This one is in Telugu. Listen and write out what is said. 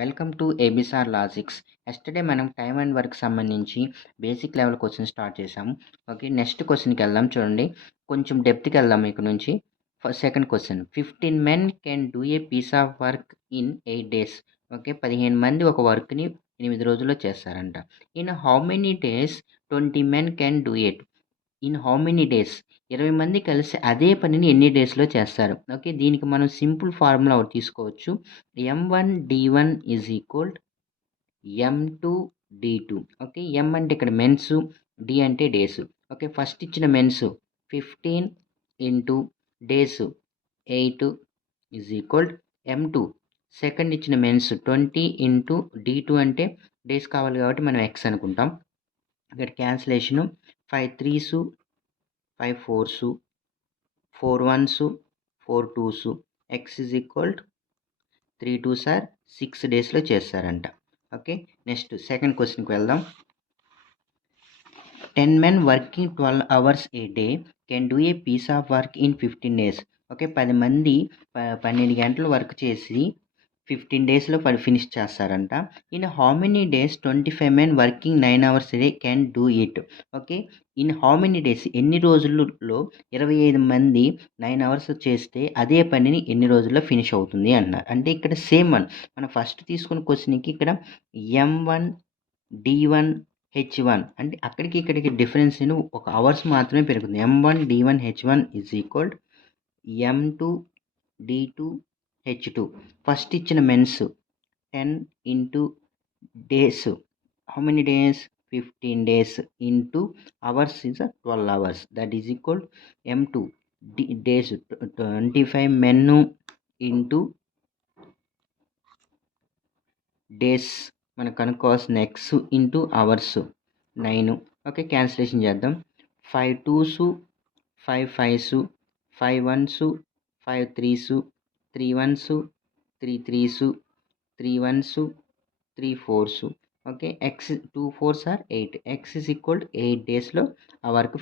వెల్కమ్ టు ఏబిసార్ లాజిక్స్. ఎస్టర్డే మనం టైమ్ అండ్ వర్క్ సంబంధించి బేసిక్ లెవెల్ క్వశ్చన్ స్టార్ట్ చేసాము. ఓకే, నెక్స్ట్ క్వశ్చన్కి వెళ్దాం. చూడండి, కొంచెం డెప్త్కి వెళ్దాం ఇక్కడ నుంచి. Second question, 15 men can do a piece of work in 8 days. Okay, 15 మంది ఒక వర్క్ని 8 రోజుల్లో చేస్తారంట. In how many days 20 men can do it. In how many days 20 మంది కలిసి అదే పనిని ఎన్ని డేస్లో చేస్తారు. ఓకే, దీనికి మనం సింపుల్ ఫార్ములా ఒకటి తీసుకోవచ్చు. m1d1 is equal m2d2. Okay, m అంటే ఇక్కడ మెన్స్, డి అంటే డేస్. ఓకే, ఫస్ట్ ఇచ్చిన mens 15 into days 8 is equal m2. Second ఇచ్చిన మెన్స్ 20 ఇంటూ d2 అంటే డేస్ కావాలి కాబట్టి మనం x అనుకుంటాం. ఇక్కడ cancellation 5 3s 5 4s 4 1s 4 2s, x is equal 3 2s or 6 డేస్లో చేస్తారంట. ఓకే, నెక్స్ట్ సెకండ్ క్వశ్చన్కి వెళ్దాం. 10 men working 12 hours a day can do a piece of work in 15 days. ఓకే, 10 మంది 12 గంటలు వర్క్ చేసి 15 డేస్లో ఫినిష్ చేస్తారంట. In how many days 25 men working 9 hours a day can do it. Okay, in how many days ఎన్ని రోజుల్లో 25 మంది 9 hours చేస్తే అదే పనిని ఎన్ని రోజుల్లో ఫినిష్ అవుతుంది అన్నారు. అంటే ఇక్కడ సేమ్ మనం ఫస్ట్ తీసుకున్న క్వశ్చన్కి ఇక్కడ m1 d1 h1 అంటే అక్కడికి ఇక్కడికి డిఫరెన్స్ ఒక అవర్స్ మాత్రమే పెరుగుతుంది. m1 d1 h1 is equal m2 d2 h2. First ఇచ్చిన men's 10 into days, how many days 15 days into hours is 12 hours, that is equal m2 days 25 men into days మనకు కనుక్కోవాల్సిన X into hours 9. Okay, cancellation చేద్దాం. 5 2s 5 5s 5 1s 5 3s 3 1s 3 3s 3 1s 3 4s. Okay, x 2 4s or 8, x is equal 8 డేస్లో ఆ వర్క్